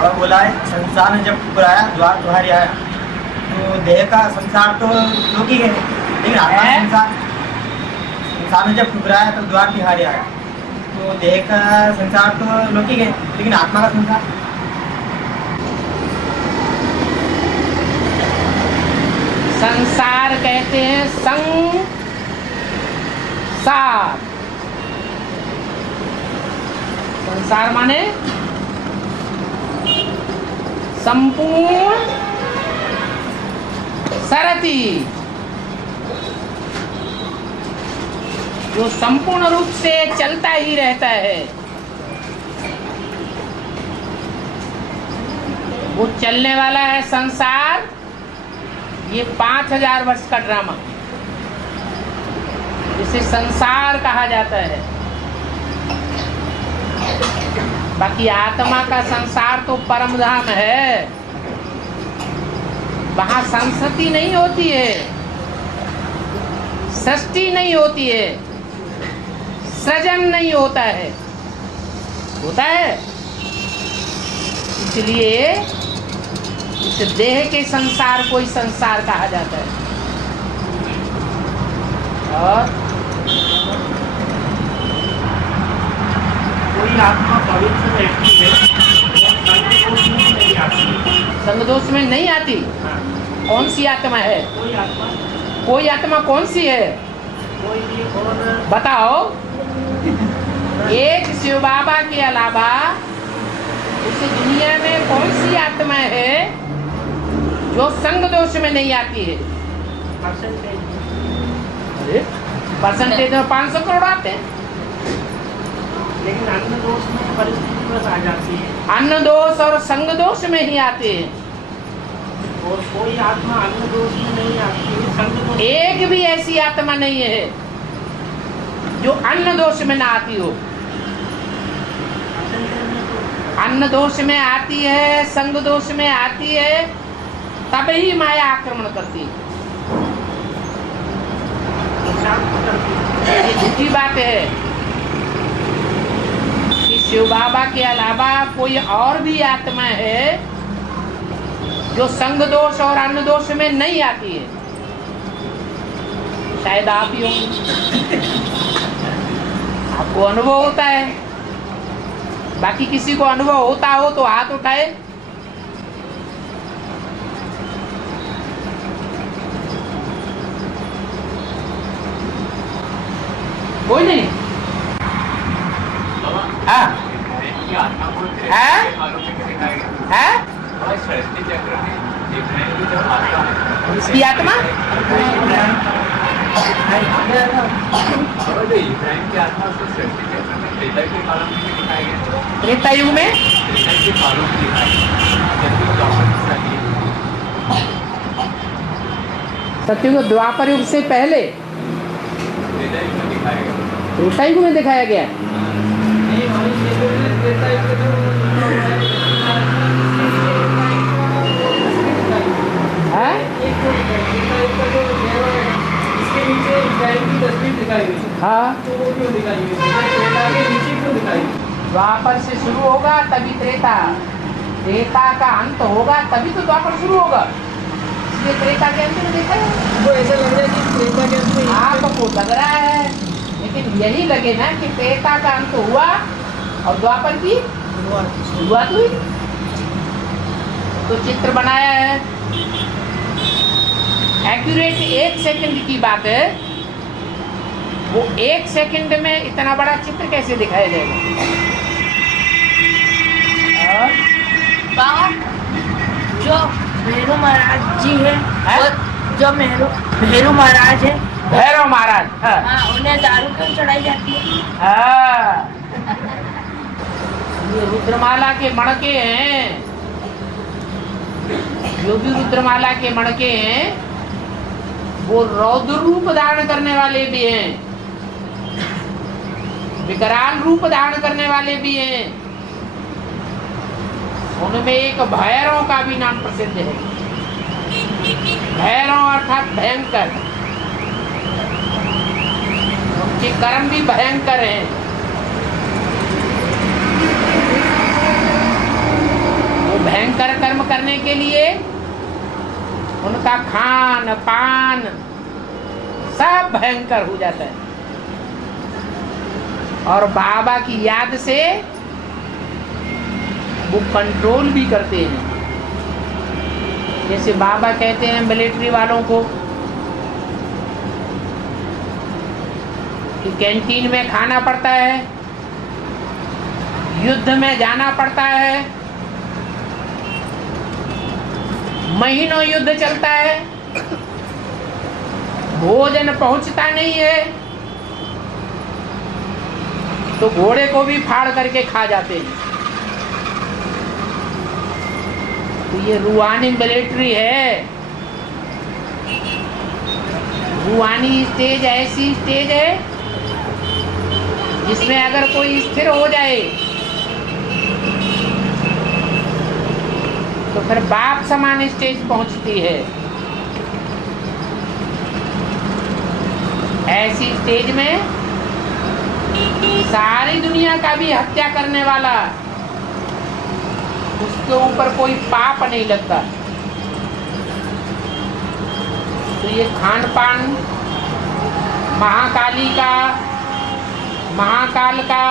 और बोला है संसार ने जब ठुकराया द्वार तुम्हारी आया। तो देह का संसार तो लोग ही है, लेकिन आत्मा का संसार ने जब ठुकराया तो द्वार तिहारी आया। तो देह का संसार तो लौकिक है, लेकिन आत्मा का संसार। संसार कहते हैं संसार, संसार माने संपूर्ण सरति, जो संपूर्ण रूप से चलता ही रहता है, वो चलने वाला है संसार। ये 5000 वर्ष का ड्रामा, इसे संसार कहा जाता है। बाकी आत्मा का संसार तो परम धाम है, वहां संस्कृति नहीं होती है, सृष्टि नहीं होती है, सृजन नहीं होता है, होता है। इसलिए इस देह के संसार को ही संसार कहा जाता है। और कोई आत्मा पवित्र रहती है, संग दोष में नहीं आती। कौन सी आत्मा है? कोई आत्मा कौन सी है? बताओ। एक शिव बाबा के अलावा इस दुनिया में कौन सी आत्मा है जो संग दोष में नहीं आती है? परसेंटेज में 500 करोड़ आते हैं, लेकिन अन्न दोष में परिस्थिति बस आ जाती है। अन्न दोष और संग दोष में ही आते हैं। और कोई आत्मा अन्न दोष में नहीं आती है, संग दोष। एक भी ऐसी आत्मा नहीं है जो अन्न दोष में ना आती हो। अन्न दोष में आती है, संग दोष में आती है, तब ही माया आक्रमण करती है। ये झूठी बात है कि शिव बाबा के अलावा कोई और भी आत्मा है जो संग दोष और अन्न दोष में नहीं आती है। शायद आप ही होंगे, आपको अनुभव होता है। बाकी किसी को अनुभव होता हो तो हाथ उठाए। कोई नहीं। हाँ इसकी आत्मा त्रेता युग में सतयुग द्वापर युग से पहले त्रेता युग में दिखाया गया। हाँ, द्वापर से शुरू होगा तभी त्रेता, त्रेता का अंत होगा तभी तो द्वापर शुरू होगा। इसलिए त्रेता के अंत में देखा है वो ऐसा लग रहा है कि त्रेता के अंत में आपको लग रहा है, लेकिन यही लगे ना कि त्रेता का अंत हुआ और द्वापर की शुरुआत हुई। तो चित्र बनाया है, एक्यूरेट 1 सेकंड की बात है। वो 1 सेकंड में इतना बड़ा चित्र कैसे दिखाया जाएगा? और बाबा जो भैरव महाराज जी है, जो भैरव महाराज है, भैरव महाराज, हाँ, उन्हें दारू क्यों चढ़ाई जाती है? हाँ, ये रुद्रमाला के मणके हैं, जो भी रुद्रमाला के मणके हैं वो रौद्र रूप धारण करने वाले भी हैं, विकराल रूप धारण करने वाले भी हैं। उनमें एक भैरव का भी नाम प्रसिद्ध है। भैरव अर्थात भयंकर, उनके कर्म भी भयंकर हैं। वो भयंकर कर्म करने के लिए उनका खान पान सब भयंकर हो जाता है। और बाबा की याद से वो कंट्रोल भी करते हैं। जैसे बाबा कहते हैं मिलिट्री वालों को कि कैंटीन में खाना पड़ता है, युद्ध में जाना पड़ता है, महीनों युद्ध चलता है, भोजन पहुंचता नहीं है, तो घोड़े को भी फाड़ करके खा जाते हैं। तो ये रूहानी मिलिट्री है। रूहानी स्टेज ऐसी स्टेज है जिसमें अगर कोई स्थिर हो जाए तो फिर बाप समान स्टेज पहुंचती है। ऐसी स्टेज में सारी दुनिया का भी हत्या करने वाला, उसके ऊपर कोई पाप नहीं लगता। तो ये खान पान महाकाली का, महाकाल का,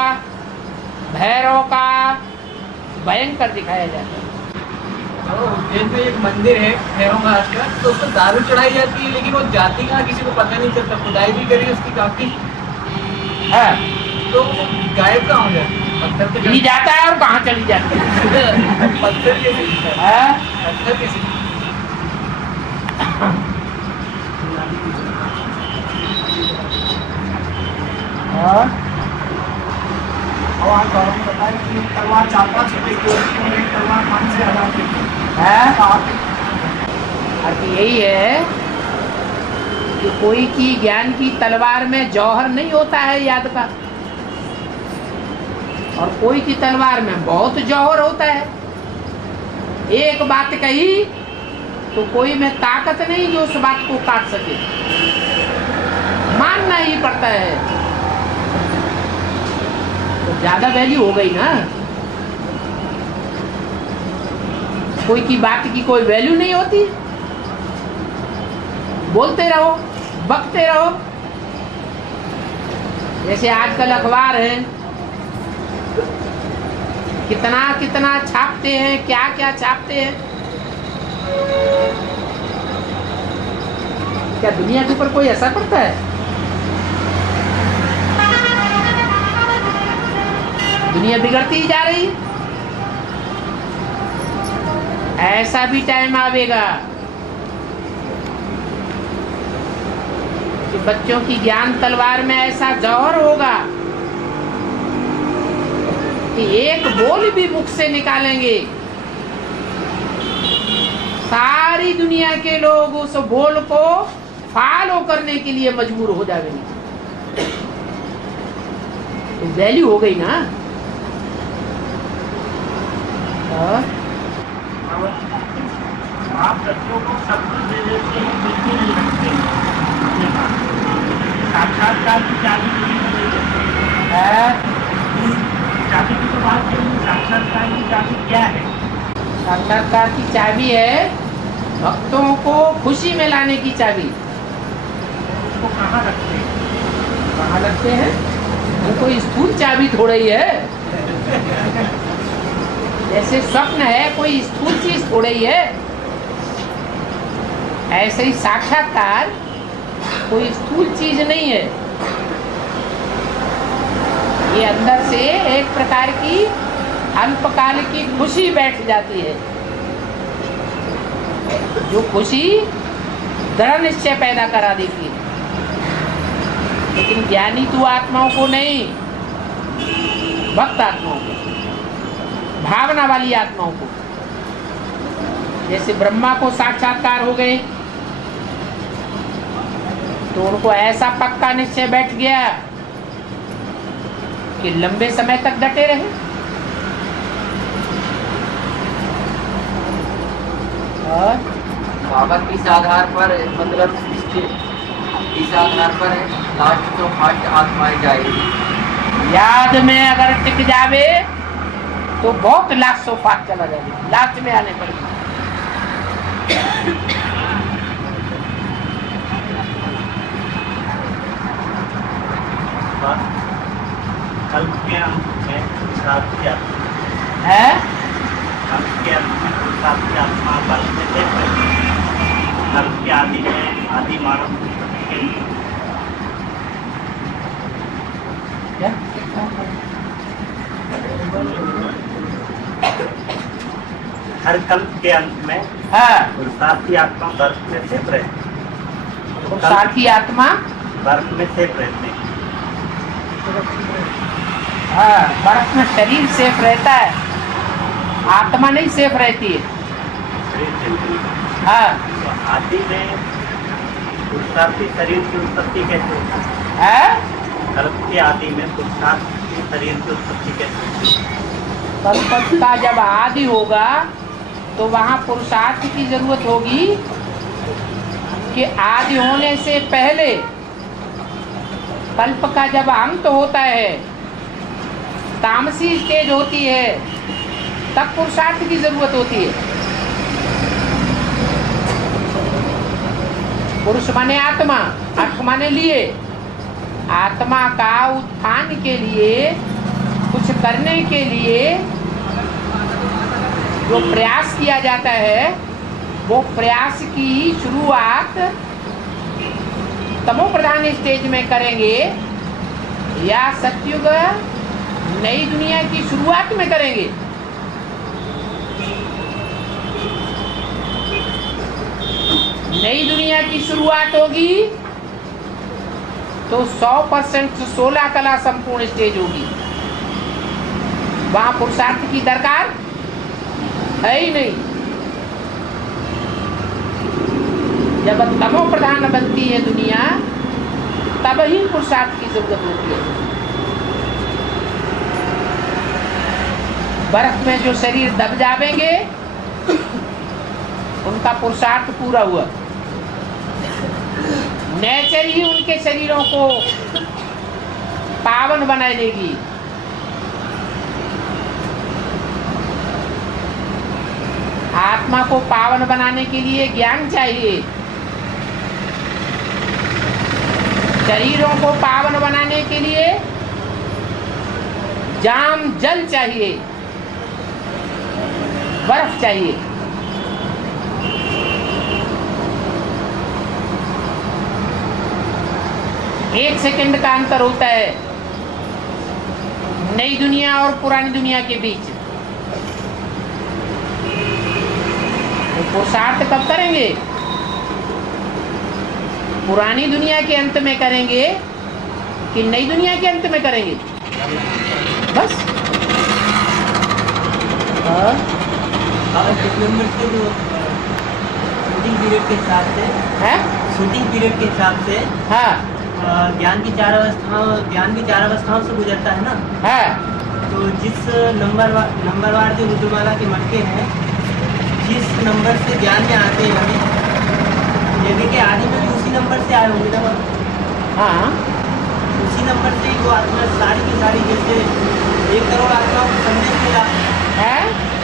भैरव का भयंकर दिखाया जाता है। उज्जैन में एक मंदिर है भैरवनाथ का, तो उसमें दारू चढ़ाई जाती है, लेकिन वो जाति का किसी को पता नहीं चलता। खुदाई भी करी उसकी काफी है, तो गायब कहाँ हो जाती है? पत्थर पे चली जाता है और कहाँ चली जाती है? पत्थर कैसे दिखता है? है? पत्थर कैसे? और आप गौरव बताएं कि तलवार 4-5 रुपए की होती है, एक तलवार 5 से 1000 रुपए की है? आप अर्थ यही है कि कोई की ज्ञान की तलवार में जौहर नहीं होता है याद का, और कोई की तलवार में बहुत जौहर होता है। एक बात कही तो कोई में ताकत नहीं जो उस बात को काट सके, मानना ही पड़ता है। तो ज्यादा वैल्यू हो गई ना। कोई की बात की कोई वैल्यू नहीं होती। बोलते रहो, बकते रहो। जैसे आजकल अखबार है, कितना कितना छापते हैं, क्या क्या छापते हैं। क्या दुनिया के ऊपर कोई असर पड़ता है? दुनिया बिगड़ती ही जा रही। ऐसा भी टाइम आवेगा कि बच्चों की ज्ञान तलवार में ऐसा जौहर होगा कि एक बोल भी मुख से निकालेंगे, सारी दुनिया के लोग उस बोल को फॉलो करने के लिए मजबूर हो जाएंगे। तो वैल्यू हो गई ना। आप बच्चों को सब कुछ दे देते हैं, बिल्कुल नहीं रखते हैं। साक्षात्कार की चाबी नहीं देते हैं। चाबी की तो बात करेंगे, साक्षात्कार की चाबी क्या है? साक्षात्कार की चाबी है भक्तों को खुशी में लाने की चाबी। उसको कहाँ रखते हैं? कहाँ लगते हैं? वो कोई स्थूल चाबी थोड़ा ही है। जैसे स्वप्न है कोई स्थूल चीज थोड़ा ही है, ऐसे ही साक्षात्कार कोई स्थूल चीज नहीं है। ये अंदर से एक प्रकार की अल्पकाल की खुशी बैठ जाती है, जो खुशी दृढ़ निश्चय पैदा करा देती है। लेकिन ज्ञानी तू आत्माओं को नहीं, भक्त आत्माओं को, भावना वाली आत्माओं को। जैसे ब्रह्मा को साक्षात्कार हो गए तो उनको ऐसा पक्का निश्चय बैठ गया कि लंबे समय तक डटे रहे। और बाबा किस आधार पर, मतलब इस आधार पर लास्ट तो फर्स्ट आत्माएं जाएगी। याद में अगर टिक जावे तो बहुत लास्ट सो फास्ट चला जाएगा, लास्ट में आने पर कल्प के अंत में पुरुषार्थ की आत्मा है। कल्प के अंत में पुरुषार्थ की आत्मा बल्ब में देख रही है। कल्प के आदि में आदि मानव के क्या? हर कल्प के अंत में हाँ, पुरुषार्थ की आत्मा बर्फ में सेप रहे हैं। पुरुषार्थी आत्मा बर्फ में सेप रहते हैं। हाँ, बर्फ में शरीर सेफ रहता है, आत्मा नहीं सेफ रहती है। शरीर सेप रहते हाँ, हैं। तो आदि में पुरुषार्थी शरीर की उत्पत्ति कैसे होती है? है कल्प के आदि में पुरुषार्थी शरीर की उत्पत्ति कैसे होती है? कल्प का जब आदि होगा तो वहाँ पुरुषार्थ की जरूरत होगी कि आदि होने से पहले कल्प का जब अंत होता है, तामसी स्टेज होती है, तब पुरुषार्थ की जरूरत होती है। पुरुष माने आत्मा, अर्थ माने लिए। आत्मा का उत्थान के लिए, कुछ करने के लिए जो प्रयास किया जाता है, वो प्रयास की शुरुआत तमो प्रधान स्टेज में करेंगे या सतयुग नई दुनिया की शुरुआत में करेंगे। नई दुनिया की शुरुआत होगी तो 100% 16 कला संपूर्ण स्टेज होगी। वहां पुरुषार्थ की दरकार है ही नहीं। जब तमो प्रधान बनती है दुनिया, तब ही पुरुषार्थ की जरूरत होती है। बर्फ में जो शरीर दब जाएंगे, उनका पुरुषार्थ पूरा हुआ। नेचर ही उनके शरीरों को पावन बना देगी। आत्मा को पावन बनाने के लिए ज्ञान चाहिए, शरीरों को पावन बनाने के लिए जाम जल चाहिए, बर्फ चाहिए। एक सेकंड का अंतर होता है नई दुनिया और पुरानी दुनिया के बीच। तो पुरुषार्थ कब करेंगे? पुरानी दुनिया के अंत में करेंगे कि नई दुनिया के अंत में करेंगे? बस शूटिंग पीरियड के हिसाब से है। शूटिंग पीरियड के हिसाब से हाँ ज्ञान की चार अवस्थाओं से गुजरता है ना। है। तो जिस नंबरवार जो रुद्रमाला के मटके हैं, जिस नंबर से ज्ञान में आते हैं अभी, यदि के आदि में भी उसी नंबर से आए होंगे ना। हाँ, उसी नंबर से ही वो आत्मा सारी की सारी, जैसे 1 करोड़ आत्माओं को संदेश मिला है।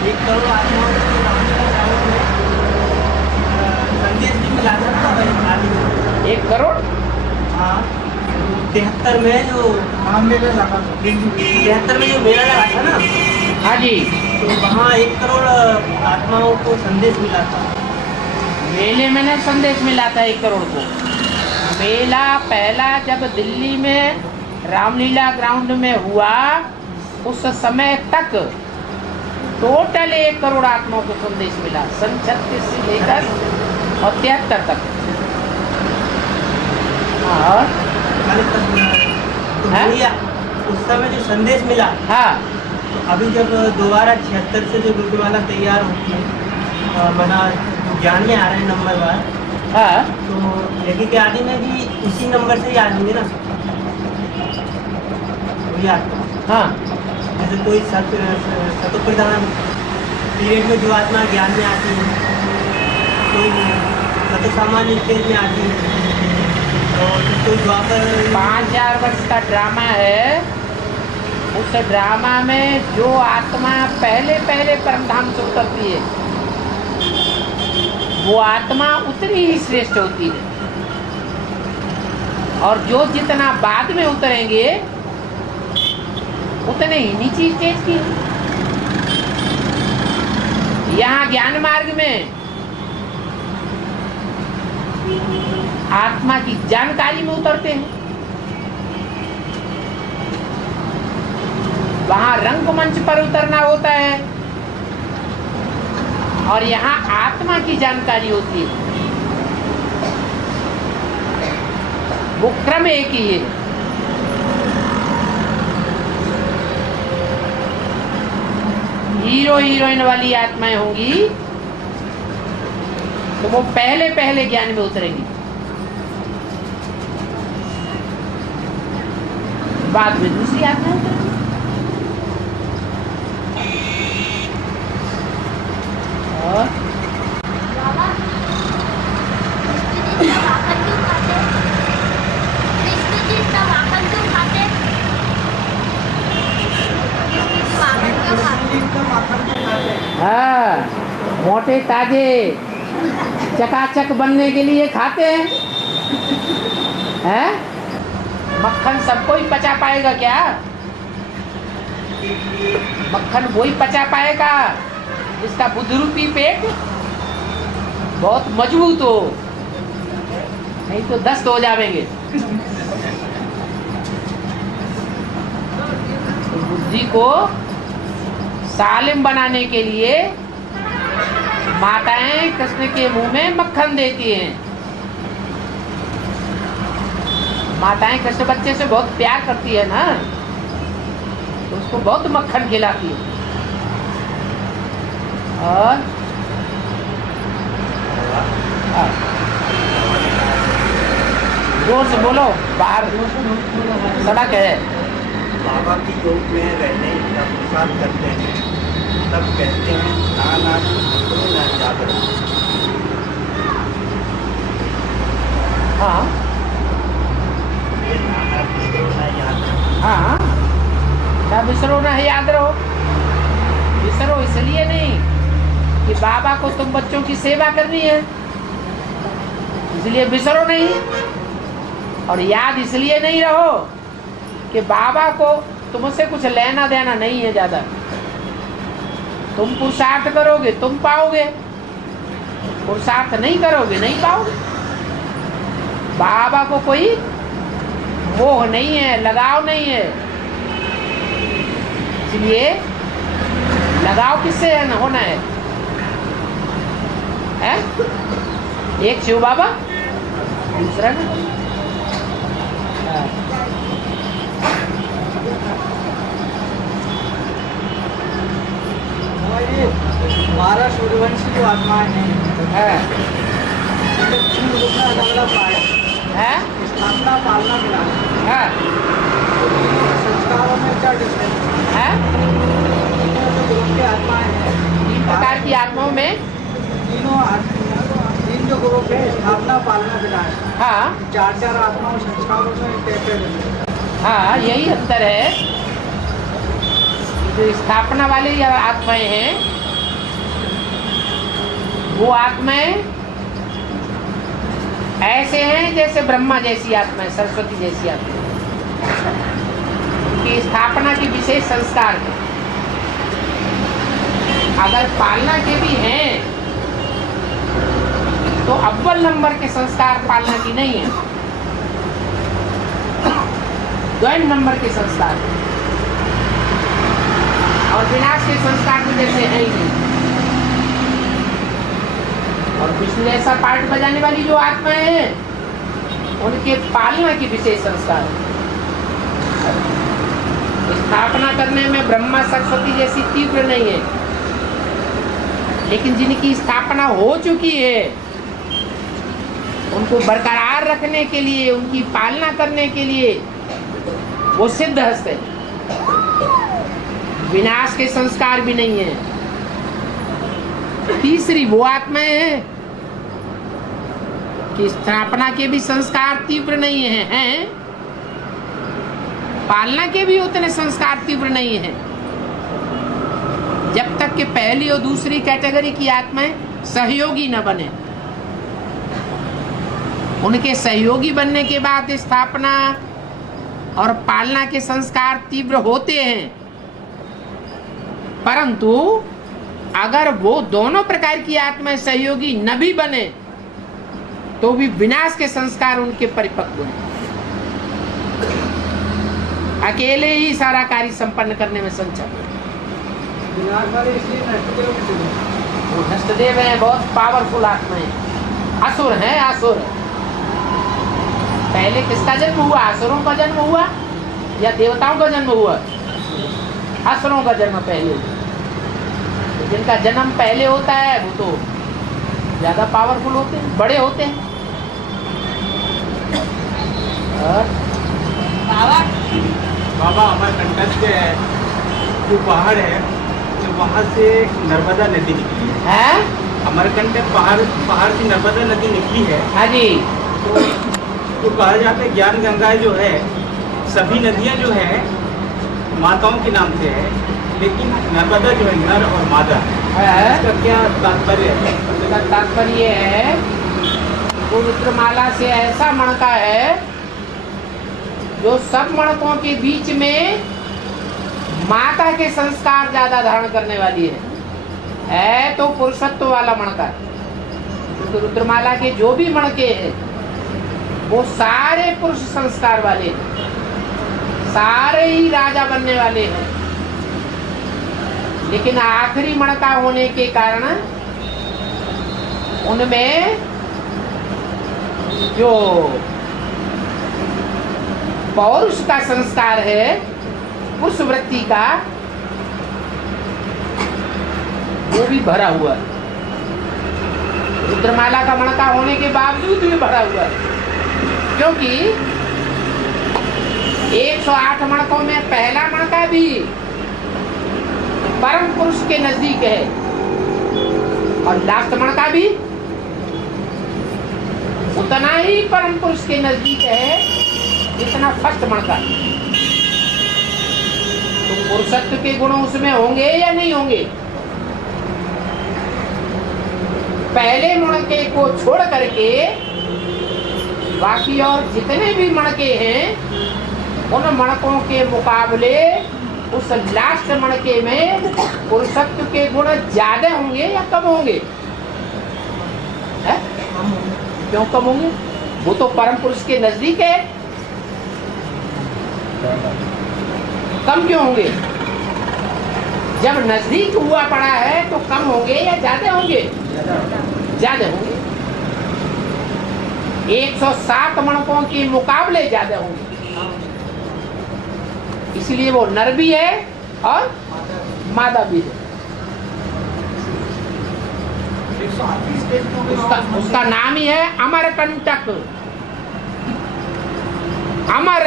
1 करोड़ आत्माओं को संदेश भी मिला था ना भाई आदि में। 1 करोड़। हाँ, 73 में जो मेला लगा था, 73 में जो मेला लगा था ना। हाँ जी, तो वहाँ 1 करोड़ आत्माओं को संदेश मिला था। मेले में ना संदेश मिला था 1 करोड़ को। मेला पहला जब दिल्ली में रामलीला ग्राउंड में हुआ, उस समय तक टोटल 1 करोड़ आत्माओं को संदेश मिला, सन 36 से लेकर और 73 तक। और तो हाँ? भैया उस समय जो संदेश मिला, हाँ, तो अभी जब दोबारा 76 से जो रुद्रमाला तैयार होती है, बना ज्ञान में आ रहे हैं नंबरवार, हाँ, तो यदि के आदि में भी उसी नंबर से ही आ जाएंगे ना भैया। हाँ, जैसे कोई सतो प्रधान पीरियड में जो आत्मा ज्ञान में आती है, कोई सतो सामान्य स्टेज में आती है, और कोई द्वापर 5000 वर्ष का ड्रामा है। उस ड्रामा में जो आत्मा पहले पहले परमधाम से उतरती है वो आत्मा उतनी ही श्रेष्ठ होती है, और जो जितना बाद में उतरेंगे उतने ही नीची स्टेज की। यहाँ ज्ञान मार्ग में आत्मा की जानकारी में उतरते हैं, वहां रंगमंच पर उतरना होता है, और यहाँ आत्मा की जानकारी होती है। वो क्रम एक ही है। हीरो हीरोइन वाली आत्माएं होंगी तो वो पहले पहले ज्ञान में उतरेंगी, बाद में दूसरी आत्मा उतरेगी। और हाँ, मोटे ताजे चकाचक बनने के लिए खाते हैं। मक्खन सबको ही पचा पाएगा क्या? मक्खन वही पचा पाएगा जिसका बुद्धरूपी पेट बहुत मजबूत हो, नहीं तो दस्त हो जाएंगे। तो बुद्धि को सालिम बनाने के लिए माताएं कृष्ण के मुंह में मक्खन देती हैं। माताएं कृष्ण बच्चे से बहुत प्यार करती है ना, तो उसको बहुत मक्खन खिलाती है। और जोर से बोलो, बाहर सड़क है। बाबा की योग में रहने का प्रसाद करते हैं, तब कहते हैं नाना तो ना याद रहो। हाँ ये नाना तो ना याद रहो। हाँ, ना विसरो ना याद रहो। विसरो इसलिए नहीं कि बाबा को तुम बच्चों की सेवा करनी है, इसलिए विसरो नहीं। और याद इसलिए नहीं रहो कि बाबा को तुमसे कुछ लेना देना नहीं है ज्यादा। तुम पुरुषार्थ करोगे तुम पाओगे, पुरुषार्थ नहीं करोगे नहीं पाओगे। बाबा को कोई मोह नहीं है, लगाव नहीं है। इसलिए लगाव किससे है ना होना है, है? एक शिव बाबा, दूसरा ना। हमारा सूर्यवंशी जो आत्माएं हैं, है? स्थापना पालना मिलाना है? संस्कारों में क्या डिफरेंस है? गुरु की आत्माएं हैं, 3 प्रकार की आत्माओं में तीन जो गुरु के स्थापना पालना मिलाना, हाँ 4 आत्माओं संस्कारों में कैसे। हाँ, यही अंतर है। जो स्थापना वाले या आत्माएं हैं वो आत्माएं ऐसे हैं जैसे ब्रह्मा जैसी आत्माएं, सरस्वती जैसी आत्माएं की स्थापना की विशेष संस्कार है। अगर पालना के भी हैं तो अव्वल नंबर के संस्कार पालना की नहीं है, 2 नंबर के संस्कार और विनाश के संस्कार तो जैसे है ही नहीं। और विष्णु ऐसा पार्ट बजाने वाली जो आत्माएं हैं उनके पालना की विशेष संस्कार है। स्थापना करने में ब्रह्मा सरस्वती जैसी तीव्र नहीं है, लेकिन जिनकी स्थापना हो चुकी है उनको बरकरार रखने के लिए, उनकी पालना करने के लिए वो सिद्ध हस्त है। विनाश के संस्कार भी नहीं है। तीसरी वो आत्माएं हैं कि स्थापना के भी संस्कार तीव्र नहीं है, पालना के भी उतने संस्कार तीव्र नहीं है, जब तक कि पहली और दूसरी कैटेगरी की आत्माएं सहयोगी न बने। उनके सहयोगी बनने के बाद स्थापना और पालना के संस्कार तीव्र होते हैं, परंतु अगर वो दोनों प्रकार की आत्माएं सहयोगी न भी बने तो भी विनाश के संस्कार उनके परिपक्व हैं। अकेले ही सारा कार्य संपन्न करने में सक्षम है। वो नष्टदेव है, बहुत पावरफुल आत्मा है, असुर है, असुर। पहले किसका जन्म हुआ? असुरों का जन्म हुआ या देवताओं का जन्म हुआ? असुरों का जन्म पहले हुआ। जिनका जन्म पहले होता है वो तो ज्यादा पावरफुल होते हैं, बड़े होते हैं। और बाबा अमरकंटक के जो पहाड़ है तो वहाँ से नर्मदा नदी निकली है। अमरकंटक पहाड़ से नर्मदा नदी निकली है। हाँ जी। तो कहा जाता है ज्ञान गंगा जो है, सभी नदियाँ जो है माताओं के नाम से है, लेकिन नर्मदा जो है नर और मादा है। इसका क्या तात्पर्य है? इसका तात्पर्य है वो रुद्रमाला से ऐसा मणका है जो सब मणकों के बीच में माता के संस्कार ज्यादा धारण करने वाली है तो पुरुषत्व वाला मणका। तो रुद्रमाला के जो भी मणके हैं वो सारे पुरुष संस्कार वाले हैं, सारे ही राजा बनने वाले हैं। लेकिन आखिरी मणका होने के कारण उनमें जो पौरुष का संस्कार है, पुरुष वृत्ति का, वो भी भरा हुआ है। रुद्रमाला का मणका होने के बावजूद भी भरा हुआ है, क्योंकि 108 मणकों में पहला मणका भी परम पुरुष के नजदीक है और लास्ट मणका भी उतना ही परम पुरुष के नजदीक है जितना फर्स्ट मणका। तो पुरुषत्व के गुण उसमें होंगे या नहीं होंगे? पहले मणके को छोड़ करके बाकी और जितने भी मणके हैं उन मणकों के मुकाबले उस लास्ट मणके में पुरुषत्व के गुण ज्यादा होंगे या कम होंगे? है? क्यों कम होंगे? वो तो परम पुरुष के नजदीक है। कम क्यों होंगे? जब नजदीक हुआ पड़ा है तो कम होंगे या ज्यादा होंगे? ज्यादा होंगे। 107 मणकों के मुकाबले ज्यादा होंगे। इसलिए वो नर भी है और मादा भी है। उसका नाम ही है अमरकंटक। अमर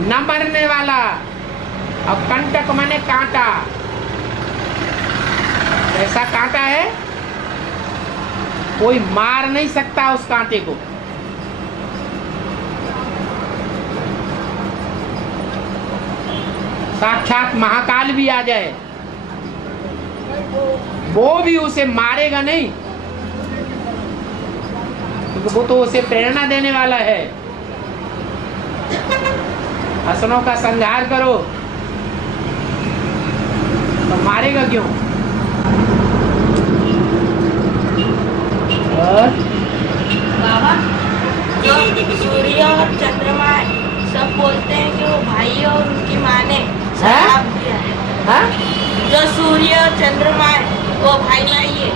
न मरने वाला, और कंटक माने कांटा। ऐसा कांटा है कोई मार नहीं सकता उस कांटे को। साक्षात महाकाल भी आ जाए वो भी उसे मारेगा नहीं, क्योंकि वो तो उसे प्रेरणा देने वाला है। असुरों का संहार करो तो मारेगा क्यों? बाबा, जो सूर्य और चंद्रमा सब बोलते हैं कि वो भाई और उनकी माँ ने श्राप दिया है। जो सूर्य और चंद्रमा है वो भाई भाई है।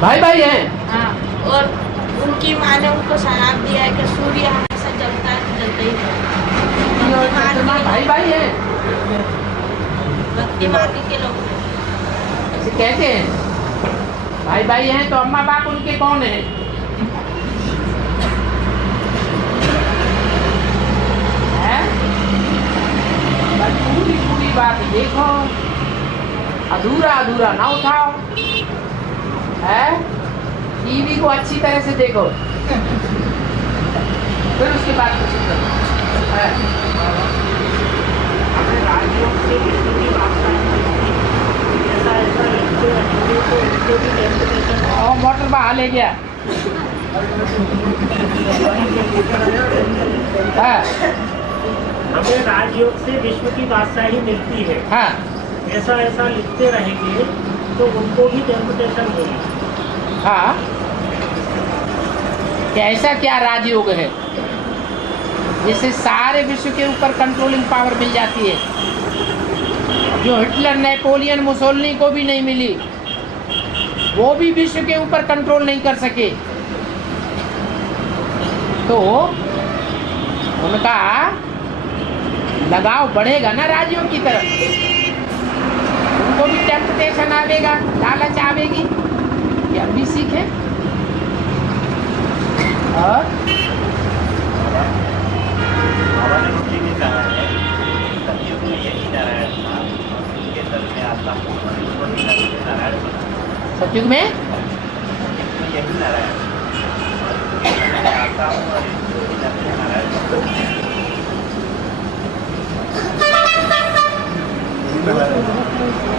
भाई भाई हैं? हाँ, और उनकी माँ ने उनको श्राप दिया है कि सूर्य हमेशा जलता है, जलता ही रहेगा। भाई भाई हैं? भक्ति मार्ग के लोग ऐसे कहते हैं भाई भाई हैं। तो अम्मा बाप उनके कौन है? पूरी पूरी बात देखो, अधूरा अधूरा ना उठाओ। है टीवी को अच्छी तरह से देखो, फिर उसके बाद कुछ करो। ले गया? हाँ हमें राजयोग से विश्व की बादशाही मिलती है, हाँ ऐसा ऐसा लिखते रहेंगे तो उनको भी टेम्पटेशन होगी। हाँ, क्या ऐसा क्या राजयोग है जिससे सारे विश्व के ऊपर कंट्रोलिंग पावर मिल जाती है, जो हिटलर, नेपोलियन, मुसोलिनी को भी नहीं मिली, वो भी विश्व के ऊपर कंट्रोल नहीं कर सके। तो उनका लगाव बढ़ेगा ना राज्यों की तरफ, उनको भी टेम्पटेशन आवेगा, लालच आवेगी कि हम भी सीखें। और बाबा ने मुझे भी कहा है सतयुग में यही नारायण था, उनके दर में आता हूँ नारायण बना। सतयुग में यही नारायण आता हूँ और इनको दर में नारायण बना।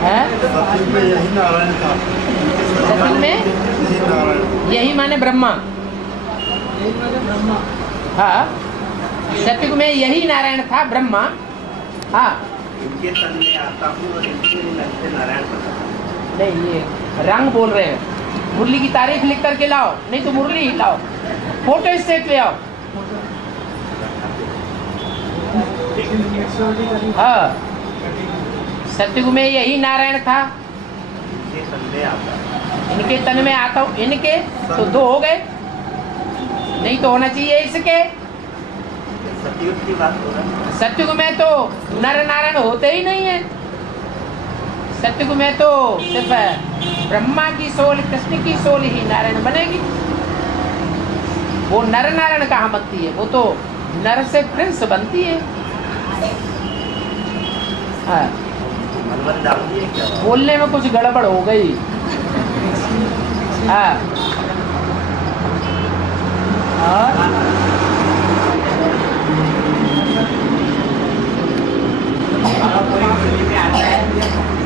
है सतयुग में यही नारायण था। सतयुग में यही नारायण, यही माने ब्रह्मा। हाँ, सतयुग में यही नारायण था, ब्रह्मा। हाँ इनके तन में आता हूँ और इनके नर से नारायण बना। नहीं, ये रंग बोल रहे हैं। मुरली की तारीख लिख करके लाओ, नहीं तो मुरली ही लाओ, फोटो स्टेट ले आओ। हाँ, सतयुग में यही नारायण था, इनके तन में आता हूँ। इनके तन में आता हूँ। इनके तो दो हो गए, नहीं तो होना चाहिए इसके। सतयुग की बात हो रहा है। सतयुग में तो नर नारायण होते ही नहीं है। सतयुग में तो सिर्फ ब्रह्मा की सोल, कृष्ण की सोल ही नारायण बनेगी। वो नर नारायण कहाँ बनती है, वो तो नर से प्रिंस बनती है। हाँ, मनवन डाल दिए क्या? बोलने में कुछ गड़बड़ हो गई। हाँ, और कोई मुरली में आता है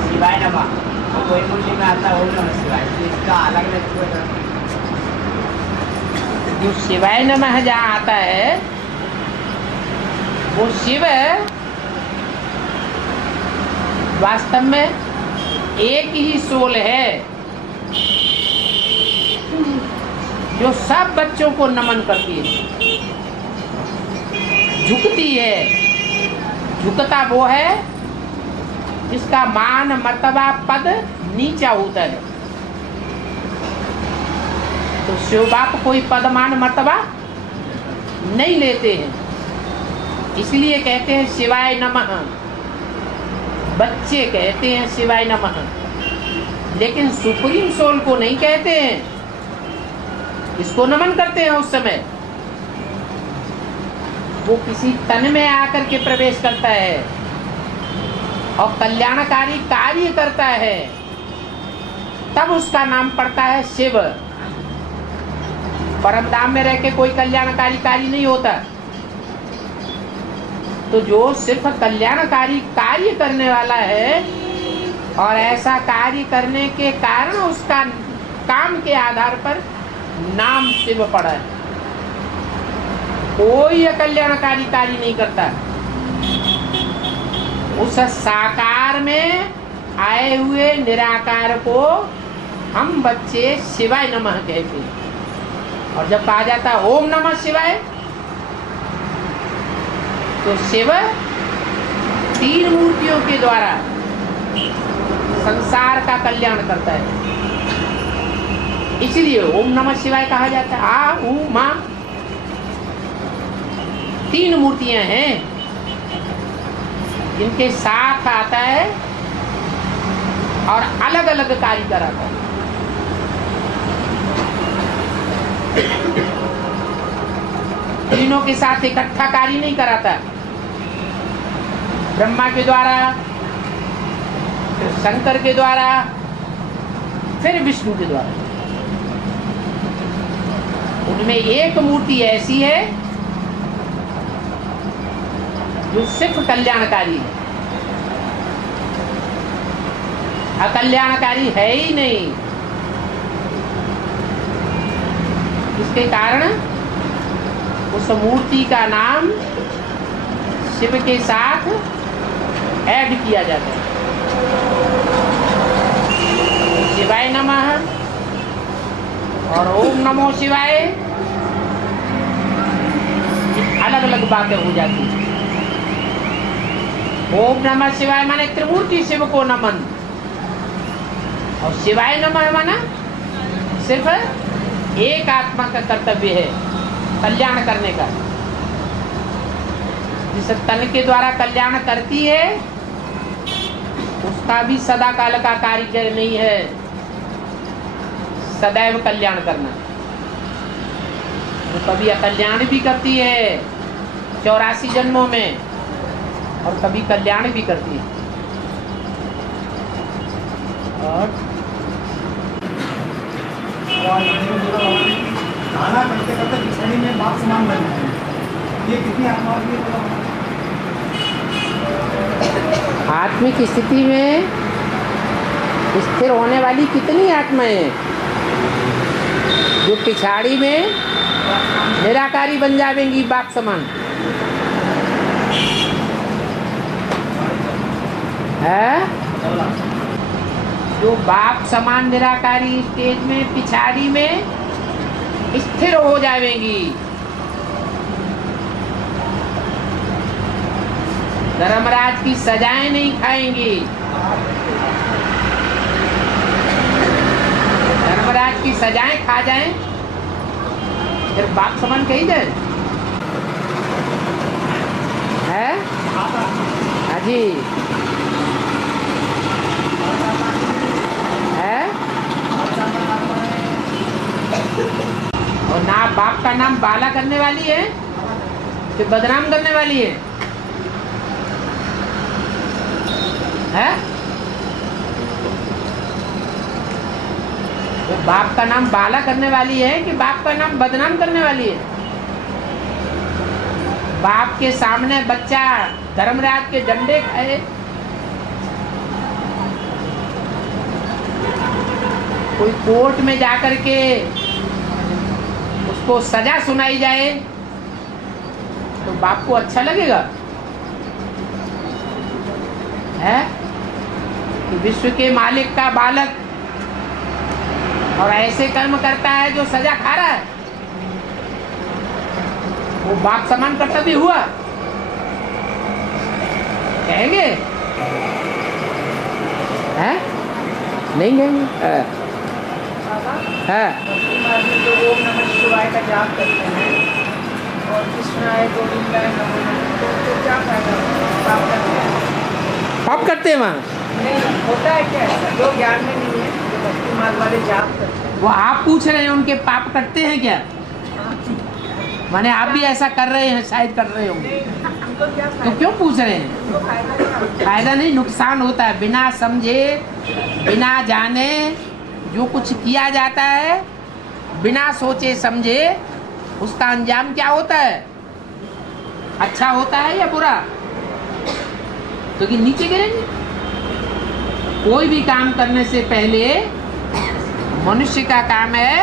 शिवाय नमः, और कोई मुरली में आता है ओम नमः शिवाय, तो इसका अलग अलग क्यों है? जो शिवाय नमः जहाँ आता है, वो शिव वास्तव में एक ही सोल है जो सब बच्चों को नमन करती है, झुकती है। झुकता वो है जिसका मान मर्तबा पद नीचा होता है। तो शिव बाप कोई पद मान मर्तबा नहीं लेते हैं, इसलिए कहते हैं शिवाय नमः। बच्चे कहते हैं शिवाय नमः, लेकिन सुप्रीम सोल को नहीं कहते हैं, इसको नमन करते हैं। उस समय वो किसी तन में आकर के प्रवेश करता है और कल्याणकारी कार्य करता है, तब उसका नाम पड़ता है शिव। परम धाम में रह के कोई कल्याणकारी कार्य नहीं होता। तो जो सिर्फ कल्याणकारी कार्य करने वाला है और ऐसा कार्य करने के कारण उसका काम के आधार पर नाम शिव पड़ा है, कोई अकल्याणकारी कार्य नहीं करता। उस साकार में आए हुए निराकार को हम बच्चे शिवाय नमः कहते हैं। और जब कहा जाता है ओम नमः शिवाय, तो शिव तीन मूर्तियों के द्वारा संसार का कल्याण करता है, इसलिए ओम नमः शिवाय कहा जाता है। आ ऊ मां तीन मूर्तियां हैं जिनके साथ आता है और अलग अलग कार्य कराता है। तीनों के साथ इकट्ठा कार्य नहीं कराता। ब्रह्मा के द्वारा, फिर शंकर के द्वारा, फिर विष्णु के द्वारा। उनमें एक मूर्ति ऐसी है जो सिर्फ कल्याणकारी है, अकल्याणकारी है ही नहीं। उसके कारण उस मूर्ति का नाम शिव के साथ ऐड किया जाता है। शिवाय नमः और ओम नमो शिवाय अलग अलग बातें हो जाती हैं। ओम नमः शिवाय माने त्रिमूर्ति शिव को नमन, और शिवाय नमः माना सिर्फ एक आत्मा का कर्तव्य है कल्याण करने का। जिस तन के द्वारा कल्याण करती है उसका भी सदा काल का कार्य नहीं है सदैव कल्याण करना। तो कभी अकल्याण भी करती है 84 जन्मों में, और कभी कल्याण भी करती है। और गाना करते करते पिछड़ी में बाप समान बन जाए, ये कितनी आत्मा की आत्मिक स्थिति में स्थिर होने वाली कितनी आत्माएं हैं जो पिछाड़ी में निराकारी बन जाएंगी बाप समान है। जो बाप समान निराकारी स्टेज में पिछाड़ी में स्थिर हो जाएंगी, धर्मराज की सजाएं नहीं खाएंगी, धर्मराज की सजाएं खा जाएं फिर बाप समान कही जाए है। हाँ जी है। और ना बाप का नाम बाला करने वाली है कि बदनाम करने वाली है है? वो बाप का नाम बाला करने वाली है कि बाप का नाम बदनाम करने वाली है? बाप के सामने बच्चा धर्मराज के डंडे खाए, कोई कोर्ट में जाकर के उसको सजा सुनाई जाए तो बाप को अच्छा लगेगा है कि विश्व के मालिक का बालक और ऐसे कर्म करता है जो सजा खा रहा है, वो बाप समान कर्तव्य हुआ कहेंगे है? नहीं कहेंगे है। जो ओम नमः शिवाय का जाप करते हैं और कृष्णाय गोविंदाय नमो नमः, तो क्या फायदा पाप करते हैं? पाप करते हैं वहाँ नहीं होता है क्या ऐसा? जो ज्ञान में नहीं है, जो भक्ति मार्ग वाले जाप करते हैं। वो आप पूछ रहे हैं उनके पाप करते हैं क्या? माने आप भी ऐसा कर रहे हैं, शायद कर रहे होंगे, हमको क्या तो फायदा? क्यों पूछ रहे हैं? हमको फायदा क्या होता है? फायदा नहीं, नुकसान होता है। बिना समझे बिना जाने जो कुछ किया जाता है, बिना सोचे समझे उसका अंजाम क्या होता है? अच्छा होता है या बुरा? तो कि नीचे गिरेंगे। कोई भी काम करने से पहले मनुष्य का काम है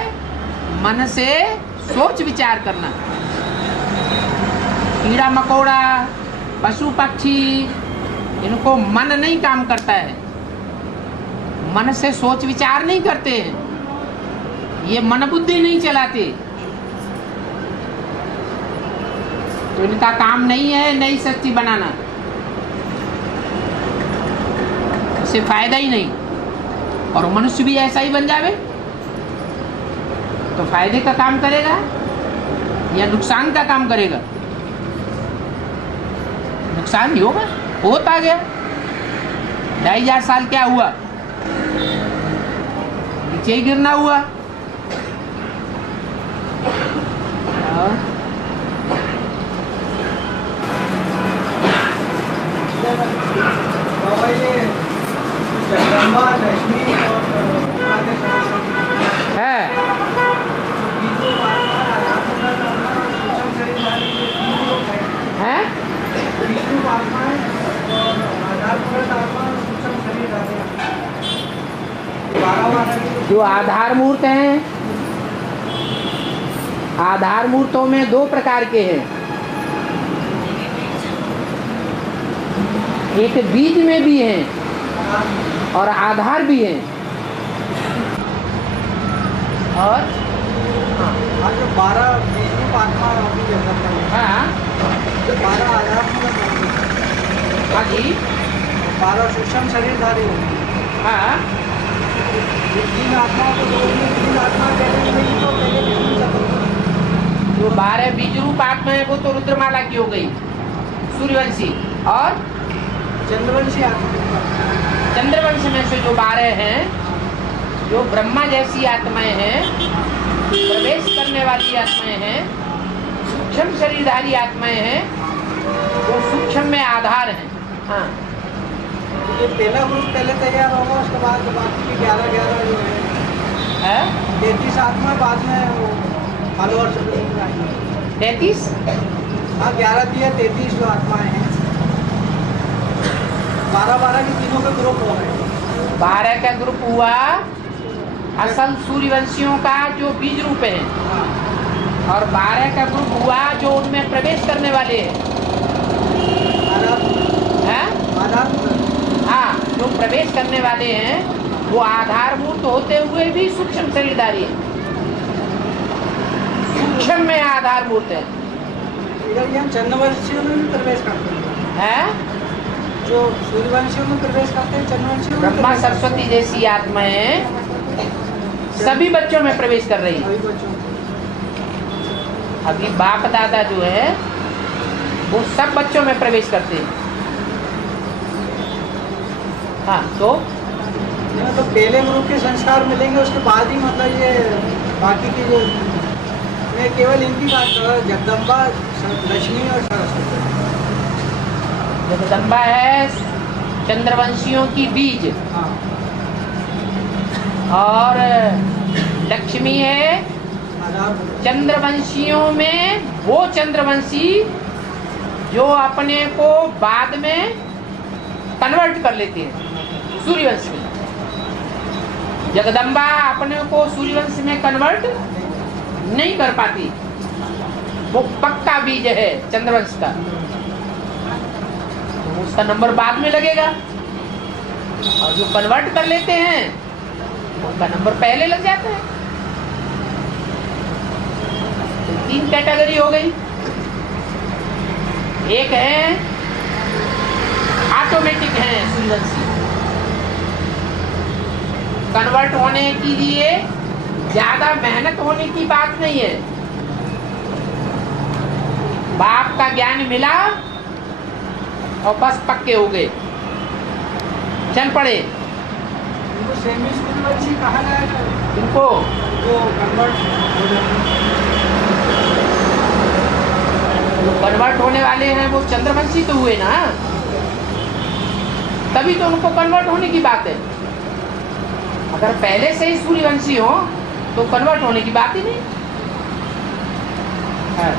मन से सोच विचार करना। कीड़ा मकोड़ा पशु पक्षी इनको मन नहीं काम करता है, मन से सोच विचार नहीं करते हैं, ये मन बुद्धि नहीं चलाते, तो इनका काम नहीं है नई शक्ति बनाना, इससे फायदा ही नहीं। और मनुष्य भी ऐसा ही बन जावे तो फायदे का काम करेगा या नुकसान का काम करेगा? नुकसान ही होगा। होता गया 2500 साल क्या हुआ? नीचे ही गिरना हुआ। बाबा ये जगदम्बा लक्ष्मी और आगे है हैं? विष्णु आत्मा है और आधार मूर्त आत्मा सूक्ष्म शरीर आते हैं। 12वां जो आधार मूर्त हैं आधार मूर्तों में दो प्रकार के हैं, एक बीज में भी हैं और आधार भी हैं। और जो 12 विष्णु आत्मा अभी जगत में हाँ 12 आधार हाँ जी 12 सूक्ष्म शरीरधारी होंगे। हाँ ये 3 आत्माओं को जोड़ने 3 आत्मा कहते हैं तो पहले विष्णु चतुर्थ जो 12 बीज रूप आत्मा है वो तो रुद्रमाला की हो गई, सूर्यवंशी। और चंद्रवंशी आत्मा चंद्रवंश में से जो 12 हैं, जो ब्रह्मा जैसी आत्माएं हैं, प्रवेश करने वाली आत्माएं हैं, सूक्ष्म शरीरधारी आत्माएं हैं, वो सूक्ष्म में आधार हैं। हाँ ये पहला ग्रुप पहले तैयार होगा, उसके बाद बाकी के 11 जो है 33 आत्मा बाद में वो फॉलोअर्स 33 हाँ 11 दिए 33 जो आत्माएं हैं 12 के तीनों का ग्रुप हो गए। 12 का ग्रुप हुआ असल सूर्यवंशियों का जो बीज रूप है, और 12 का ग्रुप हुआ जो उनमें प्रवेश करने वाले हैं। हाँ जो प्रवेश करने वाले हैं वो आधारभूत होते हुए भी सूक्ष्म शरीरधारी है, सूक्ष्म में आधारभूत है। इधर ये हम चंद्रवंशियों में भी प्रवेश करते हैं, जो सूर्यवंशियों में प्रवेश करते हैं, चंद्रवंशियों में ब्रह्मा सरस्वती जैसी आत्माएं सभी बच्चों में प्रवेश कर रही है। अभी बाप दादा जो है वो सब बच्चों में प्रवेश करते हैं। हाँ तो पहले ग्रुप के संस्कार मिलेंगे, उसके बाद ही मतलब ये बाकी की जो मैं केवल इनकी बात कर रहा हूँ, जगदम्बा लक्ष्मी और सरस्वती। जगदम्बा है चंद्रवंशियों की बीज, हाँ और लक्ष्मी है आधार चंद्रवंशियों में वो चंद्रवंशी जो अपने को बाद में कन्वर्ट कर लेते हैं सूर्यवंश में। जगदम्बा अपने को सूर्यवंश में कन्वर्ट नहीं कर पाती, वो पक्का बीज है चंद्रवंश का, तो उसका नंबर बाद में लगेगा। और जो कन्वर्ट कर लेते हैं उनका नंबर पहले लग जाता है। तो 3 कैटेगरी हो गई। एक है ऑटोमेटिक है सूर्यवंशी, कन्वर्ट होने के लिए ज्यादा मेहनत होने की बात नहीं है, बाप का ज्ञान मिला और बस पक्के हो गए, चल पड़े। इनको सेमी सूर्यवंशी कहा जाएगा, इनको जो कन्वर्ट हो जाते हैं। जो कन्वर्ट होने वाले हैं वो चंद्रवंशी तो हुए ना, तभी तो उनको कन्वर्ट होने की बात है। अगर पहले से ही सूर्यवंशी हो तो कन्वर्ट होने की बात ही नहीं है।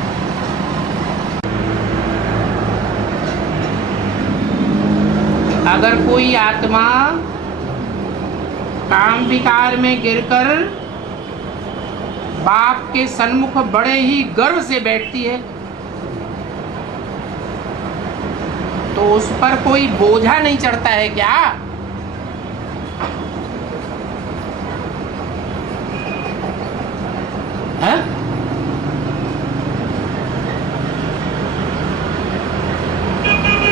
अगर कोई आत्मा काम विकार में गिरकर बाप के सन्मुख बड़े ही गर्व से बैठती है तो उस पर कोई बोझा नहीं चढ़ता है क्या? है?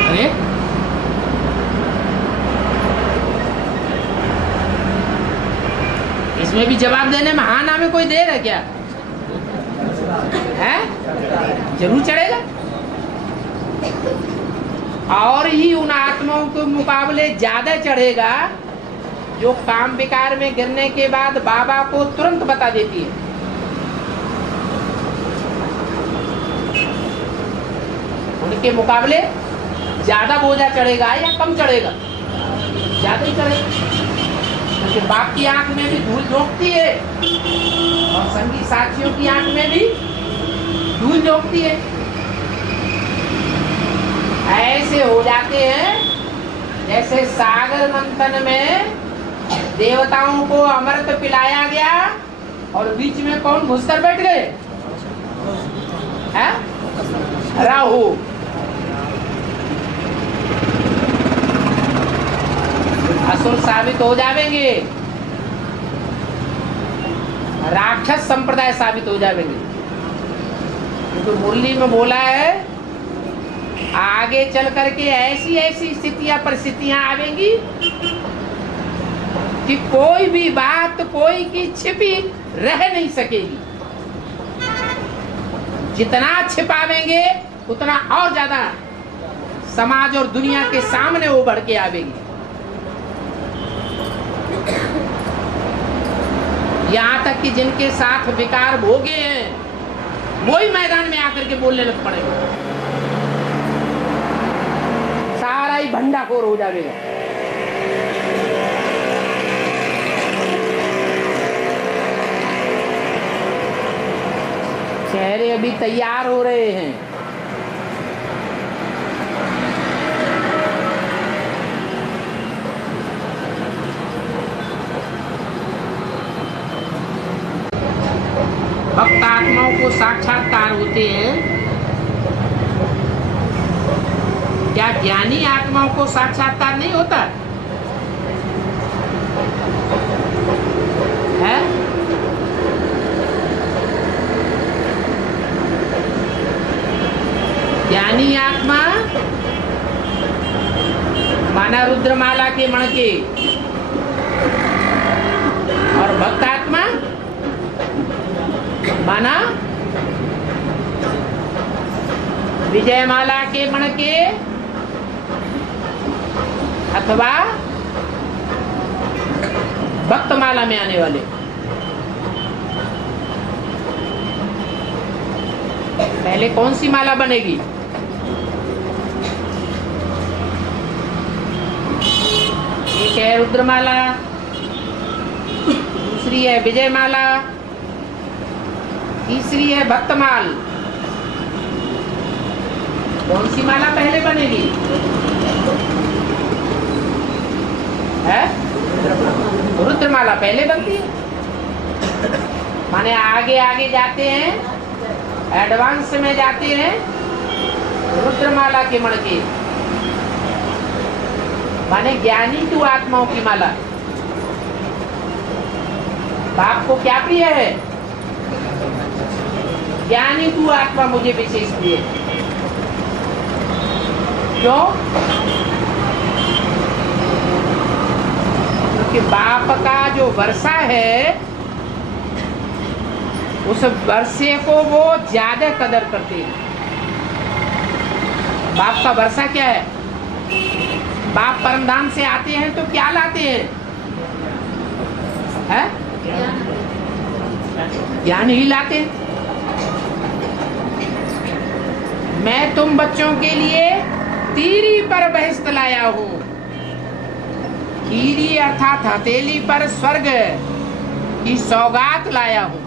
अरे इसमें भी जवाब देने में हाँ ना में कोई देर है क्या? है? जरूर चढ़ेगा। और ही उन आत्माओं के मुकाबले ज्यादा चढ़ेगा जो काम विकार में गिरने के बाद बाबा को तुरंत बता देती है। उनके मुकाबले ज्यादा बोझा चढ़ेगा या कम चढ़ेगा? ज्यादा ही चढ़ेगा, क्योंकि बाप की आंख में भी धूल झोंकती है और संगी साथियों की आंख में भी धूल झोंकती है। ऐसे हो जाते हैं जैसे सागर मंथन में देवताओं को अमृत पिलाया गया और बीच में कौन घुसकर बैठ गए? है राहु। असुर साबित हो जाएंगे, राक्षस संप्रदाय साबित हो जाएंगे। तो मुरली में बोला है आगे चल करके ऐसी ऐसी स्थितियां परिस्थितियां आवेंगी कि कोई भी बात कोई की छिपी रह नहीं सकेगी। जितना छिपावेंगे उतना और ज्यादा समाज और दुनिया के सामने वो बढ़ के आवेगी। यहाँ तक कि जिनके साथ विकार भोगे हैं वही मैदान में आकर के बोलने लग पड़ेगा, सारा ही भंडाखोर हो जाएगा। चेहरे अभी तैयार हो रहे हैं। भक्त आत्माओं को साक्षात्कार होते हैं। क्या ज्ञानी आत्माओं को साक्षात्कार नहीं होता है? ज्ञानी आत्मा माना रुद्रमाला के मणके, और भक्त आत्मा माना विजयमाला के मणके अथवा भक्तमाला में आने वाले। पहले कौन सी माला बनेगी? एक है रुद्रमाला, दूसरी है विजयमाला, तीसरी है भक्तमाल। कौन सी माला पहले बनेगी? है रुद्रमाला पहले बनती है। माने आगे आगे जाते हैं, एडवांस में जाते हैं रुद्रमाला के मणके। माने ज्ञानी तू आत्माओं की माला। बाप को क्या प्रिय है? ज्ञानी तू आत्मा मुझे विशेष प्रिय। क्यों? क्योंकि बाप का जो वर्षा है उस वर्षे को वो ज्यादा कदर करते हैं। बाप का वर्षा क्या है? बाप परमधाम से आते हैं तो क्या लाते हैं? है? ज्ञान ही लाते हैं। मैं तुम बच्चों के लिए तीरी पर बहिष्त लाया हूं। तीरी अर्थात हथेली पर स्वर्ग की सौगात लाया हूं।